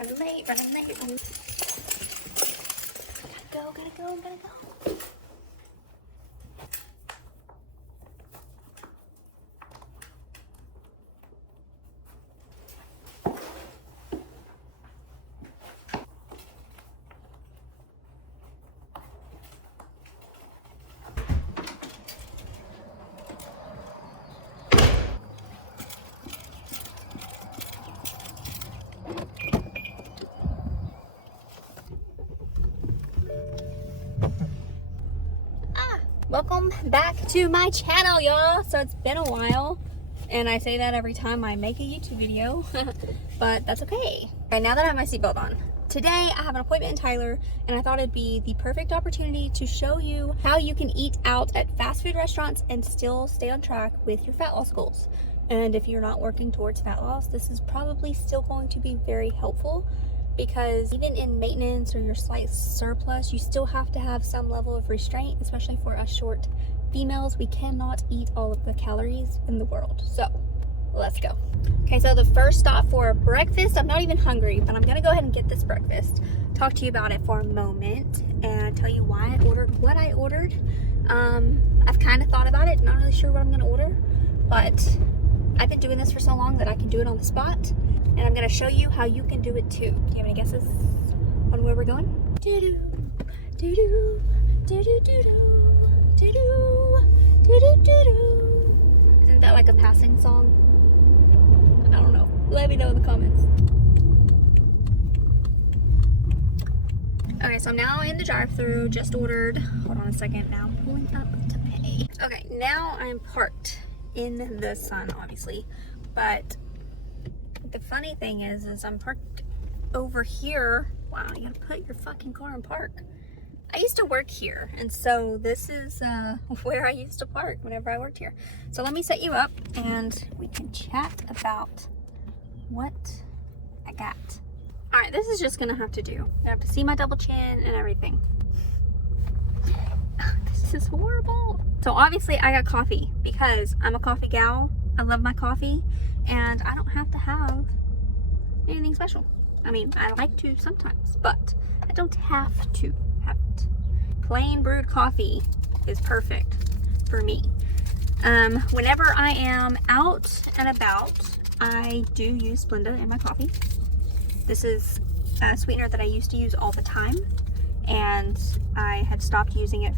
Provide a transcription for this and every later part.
Running late, running late. Gotta go. Welcome back to my channel, y'all. So it's been a while, and I say that every time I make a YouTube video, but that's okay. Right, now that I have my seatbelt on, today I have an appointment in Tyler, and I thought it'd be the perfect opportunity to show you how you can eat out at fast food restaurants and still stay on track with your fat loss goals. And if you're not working towards fat loss, this is probably still going to be very helpful, because even in maintenance or your slight surplus, you still have to have some level of restraint, especially for us short females. We cannot eat all of the calories in the world. So let's go. Okay, so the first stop for breakfast, I'm not even hungry, but I'm gonna go ahead and get this breakfast, talk to you about it for a moment, and tell you why I ordered what I ordered. I've kind of thought about it, not really sure what I'm gonna order, but I've been doing this for so long that I can do it on the spot. And I'm gonna show you how you can do it too. Do you have any guesses on where we're going? Doo-doo, doo-doo, doo-doo, doo-doo, doo-doo, doo-doo, doo-doo. Isn't that like a passing song? I don't know. Let me know in the comments. Okay, so I'm now in the drive-thru, just ordered. Hold on a second, now I'm pulling up to pay. Okay, now I'm parked in the sun, obviously, but the funny thing is I'm parked over here. Wow, you gotta put your fucking car in park. I used to work here, and so this is where I used to park whenever I worked here. So let me set you up and we can chat about what I got. All right, this is just gonna have to do. You have to see my double chin and everything. This is horrible. So obviously I got coffee because I'm a coffee gal. I love my coffee, and I don't have to have anything special. I mean, I like to sometimes, but I don't have to have it. Plain brewed coffee is perfect for me. Whenever I am out and about, I do use Splenda in my coffee. This is a sweetener that I used to use all the time, and I had stopped using it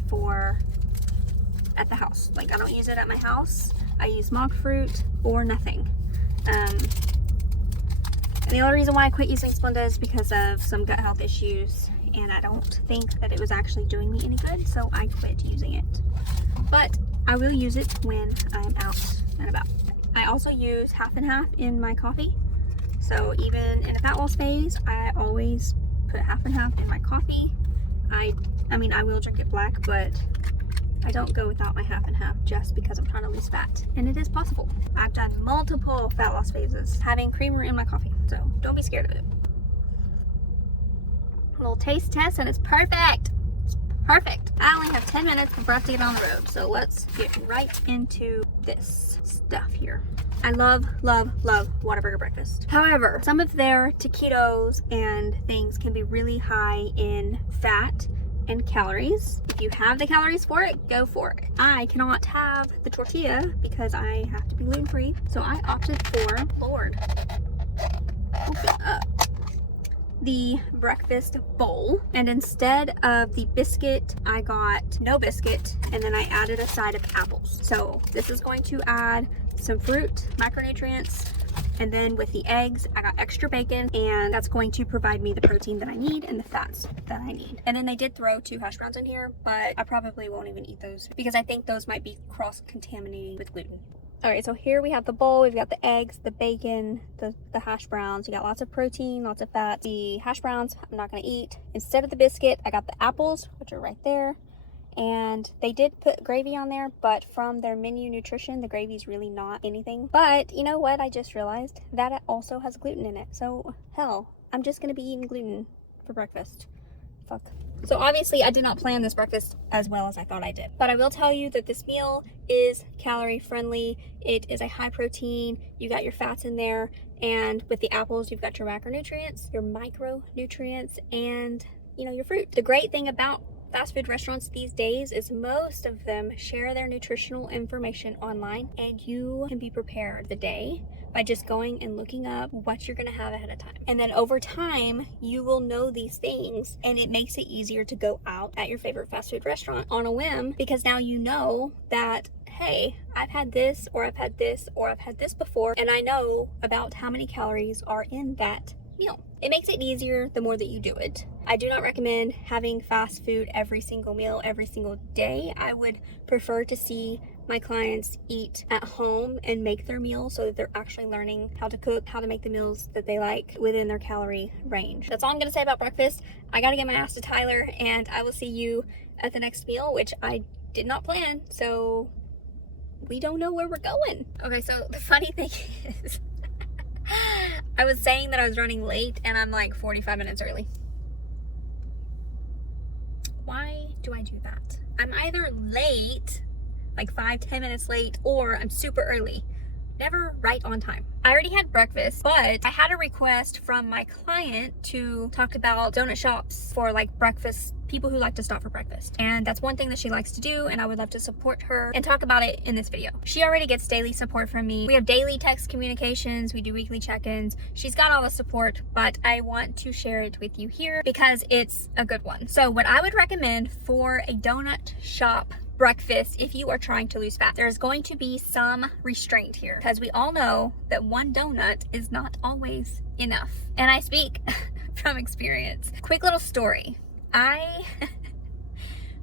at the house. Like, I don't use it at my house. I use monk fruit or nothing. And the only reason why I quit using Splenda is because of some gut health issues, and I don't think that it was actually doing me any good, so I quit using it. But I will use it when I'm out and about. I also use half and half in my coffee. So even in a fat loss phase, I always put half and half in my coffee. I mean, I will drink it black, but I don't go without my half and half just because I'm trying to lose fat. And it is possible. I've done multiple fat loss phases having creamer in my coffee, so don't be scared of it. A little taste test, and it's perfect. It's perfect. I only have 10 minutes before I have to get on the road, so let's get right into this stuff here. I love, love, love Whataburger breakfast. However, some of their taquitos and things can be really high in fat and calories. If you have the calories for it, go for it. I cannot have the tortilla because I have to be gluten-free, so I opted for, Lord, open up, the breakfast bowl. And instead of the biscuit, I got no biscuit, and then I added a side of apples. So this is going to add some fruit, micronutrients, and then with the eggs, I got extra bacon, and that's going to provide me the protein that I need and the fats that I need. And then they did throw 2 hash browns in here, but I probably won't even eat those because I think those might be cross-contaminating with gluten. All right, so here we have the bowl. We've got the eggs, the bacon, the hash browns. You got lots of protein, lots of fat. The hash browns, I'm not gonna eat. Instead of the biscuit, I got the apples, which are right there. And they did put gravy on there, but from their menu nutrition, the gravy's really not anything. But you know what? I just realized that it also has gluten in it. So hell, I'm just gonna be eating gluten for breakfast. Fuck. So obviously I did not plan this breakfast as well as I thought I did. But I will tell you that this meal is calorie friendly. It is a high protein. You got your fats in there. And with the apples, you've got your macronutrients, your micronutrients, and your fruit. The great thing about fast food restaurants these days is most of them share their nutritional information online, and you can be prepared the day by just going and looking up what you're gonna have ahead of time. And then over time, you will know these things, and it makes it easier to go out at your favorite fast food restaurant on a whim, because now you know that, hey, I've had this, or I've had this, or I've had this before, and I know about how many calories are in that meal. It makes it easier the more that you do it. I do not recommend having fast food every single meal, every single day. I would prefer to see my clients eat at home and make their meals so that they're actually learning how to cook, how to make the meals that they like within their calorie range. That's all I'm gonna say about breakfast. I gotta get my ass to Tyler, and I will see you at the next meal, which I did not plan, so we don't know where we're going. Okay, so the funny thing is, I was saying that I was running late, and I'm like 45 minutes early. Why do I do that? I'm either late, like 5-10 minutes late, or I'm super early. Never right on time. I already had breakfast, but I had a request from my client to talk about donut shops for like breakfast, people who like to stop for breakfast. And that's one thing that she likes to do, and I would love to support her and talk about it in this video. She already gets daily support from me. We have daily text communications, we do weekly check-ins. She's got all the support, but I want to share it with you here because it's a good one. So what I would recommend for a donut shop breakfast, if you are trying to lose fat, there's going to be some restraint here, because we all know that one donut is not always enough. And I speak from experience. Quick little story.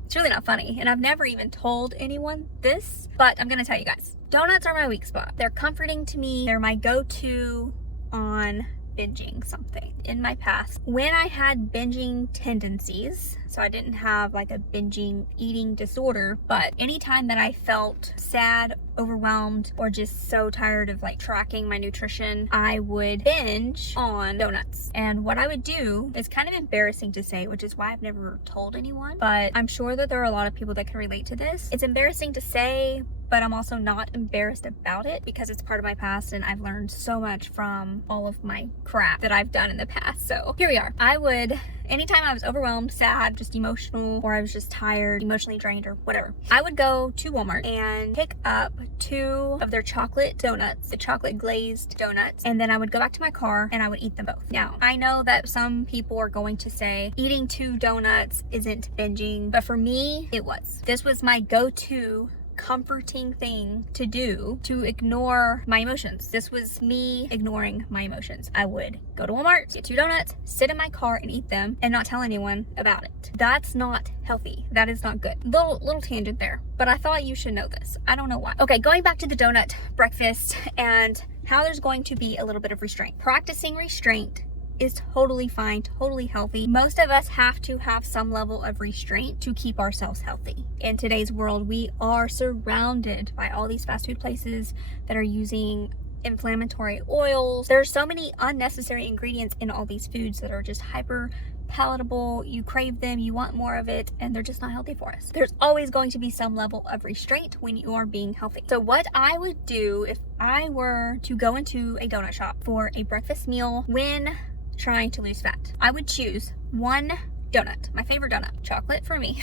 It's really not funny, and I've never even told anyone this, but I'm gonna tell you guys. Donuts are my weak spot. They're comforting to me. They're my go-to on binging something. In my past, when I had binging tendencies, so I didn't have like a binging eating disorder, but anytime that I felt sad, overwhelmed, or just so tired of like tracking my nutrition, I would binge on donuts. And what I would do is kind of embarrassing to say, which is why I've never told anyone, but I'm sure that there are a lot of people that can relate to this. It's embarrassing to say, but I'm also not embarrassed about it because it's part of my past, and I've learned so much from all of my crap that I've done in the past. So here we are. I would, anytime I was overwhelmed, sad, just emotional, or I was just tired, emotionally drained, or whatever, I would go to Walmart and pick up 2 of their chocolate donuts, the chocolate glazed donuts, and then I would go back to my car and I would eat them both. Now, I know that some people are going to say eating 2 donuts isn't binging, but for me, it was. This was my go-to comforting thing to do to ignore my emotions. This was me ignoring my emotions. I would go to Walmart, get 2 donuts, sit in my car and eat them and not tell anyone about it. That's not healthy. That is not good. Little tangent there, but I thought you should know this. I don't know why. Okay, going back to the donut breakfast and how there's going to be a little bit of restraint. Practicing restraint is totally fine, totally healthy. Most of us have to have some level of restraint to keep ourselves healthy. In today's world, we are surrounded by all these fast food places that are using inflammatory oils. There's so many unnecessary ingredients in all these foods that are just hyper palatable. You crave them, you want more of it, and they're just not healthy for us. There's always going to be some level of restraint when you are being healthy. So what I would do if I were to go into a donut shop for a breakfast meal when trying to lose fat, I would choose 1 donut, my favorite donut, chocolate for me,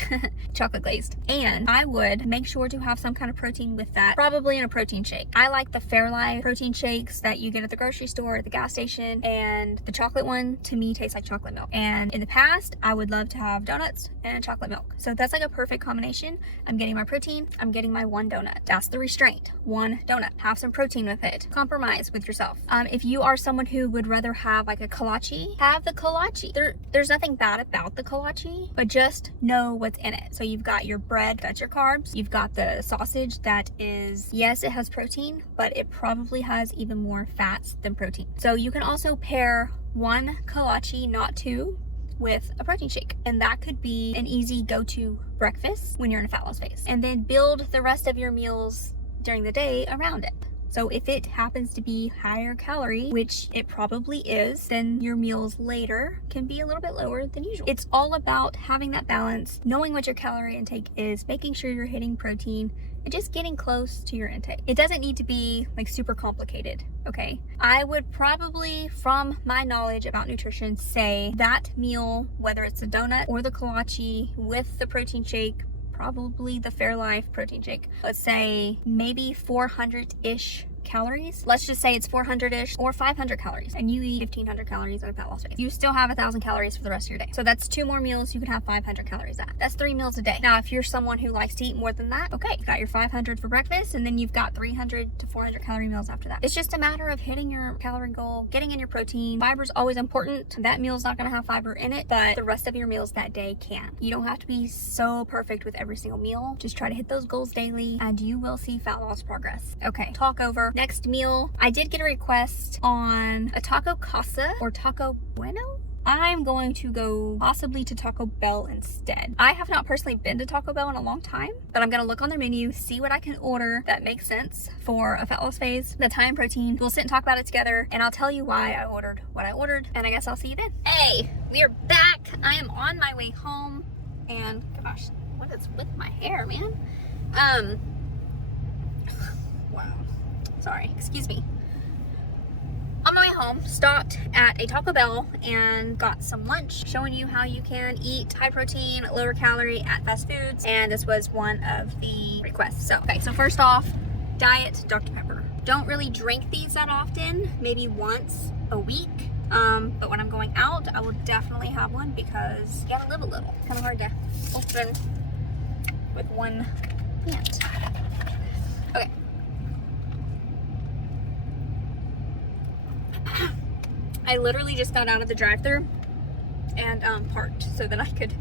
chocolate glazed, and I would make sure to have some kind of protein with that, probably in a protein shake. I like the Fairlife protein shakes that you get at the grocery store, at the gas station, and the chocolate one to me tastes like chocolate milk. And in the past, I would love to have donuts and chocolate milk. So that's like a perfect combination. I'm getting my protein, I'm getting my 1 donut. That's the restraint. 1 donut. Have some protein with it. Compromise with yourself. If you are someone who would rather have like a kolache, have the kolache. There's nothing bad about the kolache, but just know what's in it. So you've got your bread, that's your carbs. You've got the sausage that is, yes, it has protein, but it probably has even more fats than protein. So you can also pair 1 kolache, not 2, with a protein shake, and that could be an easy go-to breakfast when you're in a fat loss phase, and then build the rest of your meals during the day around it. So if it happens to be higher calorie, which it probably is, then your meals later can be a little bit lower than usual. It's all about having that balance, knowing what your calorie intake is, making sure you're hitting protein, and just getting close to your intake. It doesn't need to be like super complicated, okay? I would probably, from my knowledge about nutrition, say that meal, whether it's the donut or the kolache with the protein shake, probably the Fairlife protein shake, let's say maybe 400-ish calories. Let's just say it's 400-ish or 500 calories, and you eat 1,500 calories at a fat loss phase. You still have 1,000 calories for the rest of your day. So that's 2 more meals you could have 500 calories at. That's 3 meals a day. Now, if you're someone who likes to eat more than that, okay, you've got your 500 for breakfast, and then you've got 300 to 400 calorie meals after that. It's just a matter of hitting your calorie goal, getting in your protein. Fiber's always important. That meal's not gonna have fiber in it, but the rest of your meals that day can. You don't have to be so perfect with every single meal. Just try to hit those goals daily, and you will see fat loss progress. Okay, talk over. Next meal, I did get a request on a taco casa or taco bueno. I'm going to go possibly to Taco Bell instead. I have not personally been to Taco Bell in a long time, but I'm gonna look on their menu, see what I can order that makes sense for a fat loss phase that's high in protein. We'll sit and talk about it together, and I'll tell you why I ordered what I ordered, and I guess I'll see you then. Hey, we are back. I am on my way home, and gosh, what is with my hair, man? Wow. Sorry, excuse me. On my way home, stopped at a Taco Bell and got some lunch, showing you how you can eat high protein, lower calorie at fast foods, and this was one of the requests. So, okay, so first off, diet Dr. Pepper. Don't really drink these that often, maybe once a week, but when I'm going out, I will definitely have one because you gotta live a little. Kind of hard to open with one hand. Okay. I literally just got out of the drive-thru and parked so that I could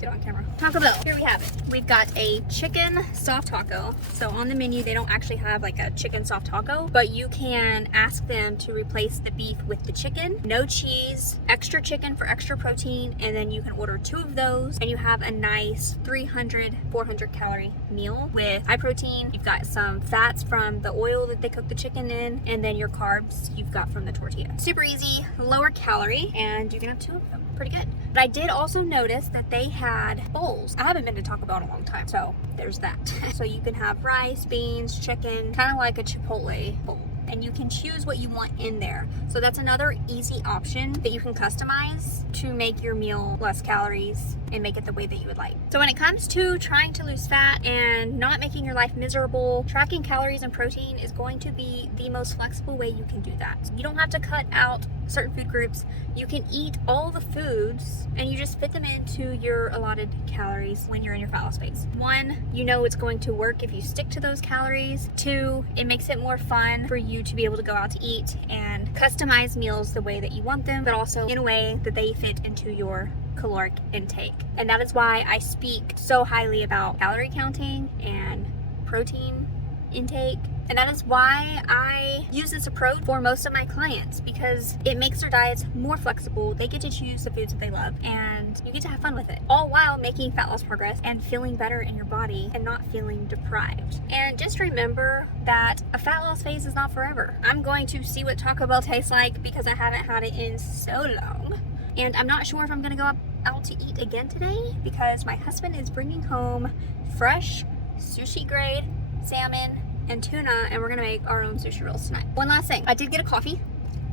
get on camera. Taco Bell, here we have it. We've got a chicken soft taco. So on the menu, they don't actually have like a chicken soft taco, but you can ask them to replace the beef with the chicken, no cheese, extra chicken for extra protein, and then you can order 2 of those, and you have a nice 300, 400 calorie meal with high protein. You've got some fats from the oil that they cook the chicken in, and then your carbs you've got from the tortilla. Super easy, lower calorie, and you can have 2 of them. Pretty good. But I did also notice that they had bowls. I haven't been to Taco Bell in a long time, so there's that. So you can have rice, beans, chicken, kind of like a Chipotle bowl. And you can choose what you want in there. So that's another easy option that you can customize to make your meal less calories and make it the way that you would like. So when it comes to trying to lose fat and not making your life miserable, tracking calories and protein is going to be the most flexible way you can do that. You don't have to cut out certain food groups. You can eat all the foods and you just fit them into your allotted calories when you're in your fat loss phase. 1, you know it's going to work if you stick to those calories. 2, it makes it more fun for you to be able to go out to eat and customize meals the way that you want them, but also in a way that they fit into your caloric intake. And that is why I speak so highly about calorie counting and protein intake. And that is why I use this approach for most of my clients, because it makes their diets more flexible. They get to choose the foods that they love and you get to have fun with it, all while making fat loss progress and feeling better in your body and not feeling deprived. And just remember that a fat loss phase is not forever. I'm going to see what Taco Bell tastes like because I haven't had it in so long. And I'm not sure if I'm gonna go out to eat again today because my husband is bringing home fresh sushi grade salmon and tuna, and we're gonna make our own sushi rolls tonight. One last thing, I did get a coffee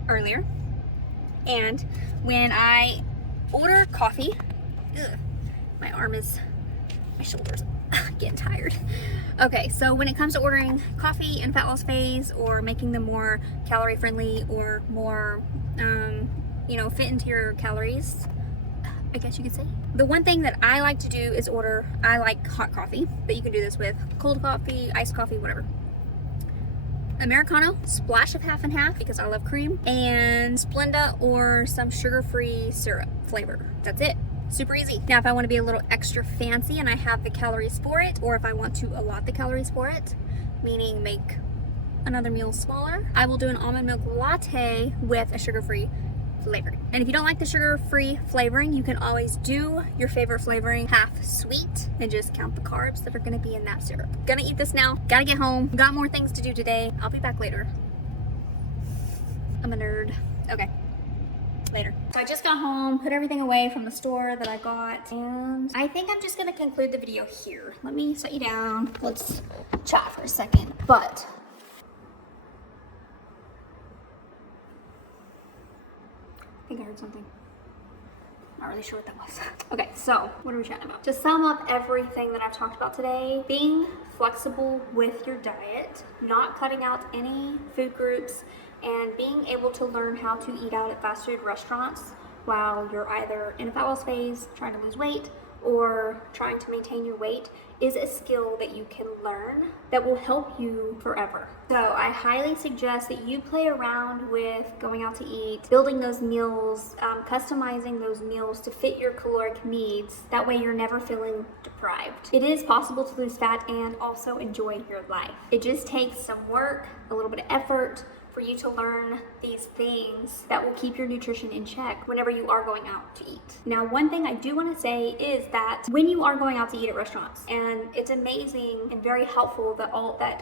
earlier, and when I order coffee, my shoulders getting tired. Okay, so when it comes to ordering coffee in fat loss phase or making them more calorie friendly or more fit into your calories, I guess you could say. The one thing that I like to do is I like hot coffee, but you can do this with cold coffee, iced coffee, whatever. Americano, splash of half and half because I love cream, and Splenda or some sugar-free syrup flavor. That's it. Super easy. Now, if I want to be a little extra fancy and I have the calories for it, or if I want to allot the calories for it, meaning make another meal smaller, I will do an almond milk latte with a sugar-free flavoring. And if you don't like the sugar-free flavoring, you can always do your favorite flavoring half sweet and just count the carbs that are gonna be in that syrup. Gonna eat this now, gotta get home, got more things to do today. I'll be back later. I'm a nerd. Okay, later. So I just got home, put everything away from the store that I got, and I think I'm just gonna conclude the video here. Let me set you down. Let's chat for a second, but I think I heard something. Not really sure what that was. Okay, so what are we chatting about? To sum up everything that I've talked about today, being flexible with your diet, not cutting out any food groups, and being able to learn how to eat out at fast food restaurants while you're either in a fat loss phase, trying to lose weight, or trying to maintain your weight is a skill that you can learn that will help you forever. So I highly suggest that you play around with going out to eat, building those meals, customizing those meals to fit your caloric needs. That way you're never feeling deprived. It is possible to lose fat and also enjoy your life. It just takes some work, a little bit of effort, for you to learn these things that will keep your nutrition in check whenever you are going out to eat. Now, one thing I do want to say is that when you are going out to eat at restaurants, and it's amazing and very helpful that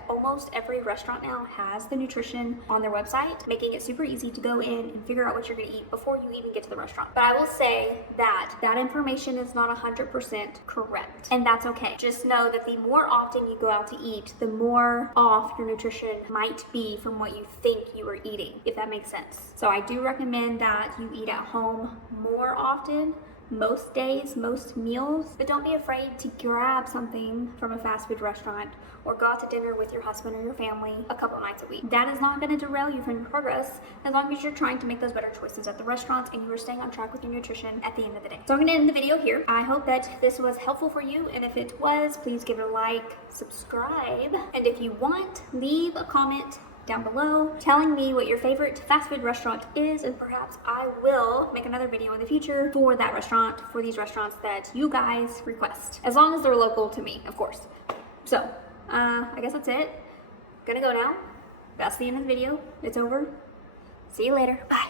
almost every restaurant now has the nutrition on their website, making it super easy to go in and figure out what you're going to eat before you even get to the restaurant. But I will say that that information is not 100% correct, and that's okay. Just know that the more often you go out to eat, the more off your nutrition might be from what you think you are eating, if that makes sense. So I do recommend that you eat at home more often, most days, most meals, but don't be afraid to grab something from a fast food restaurant or go out to dinner with your husband or your family a couple nights a week. That is not going to derail you from your progress as long as you're trying to make those better choices at the restaurants and you are staying on track with your nutrition at the end of the day. So I'm going to end the video here. I hope that this was helpful for you, and if it was, please give it a like, subscribe, and if you want, leave a comment down below telling me what your favorite fast food restaurant is, and perhaps I will make another video in the future for that restaurant, for these restaurants that you guys request, as long as they're local to me, of course. So I guess that's it. Gonna go now. That's the end of the video. It's over. See you later. Bye.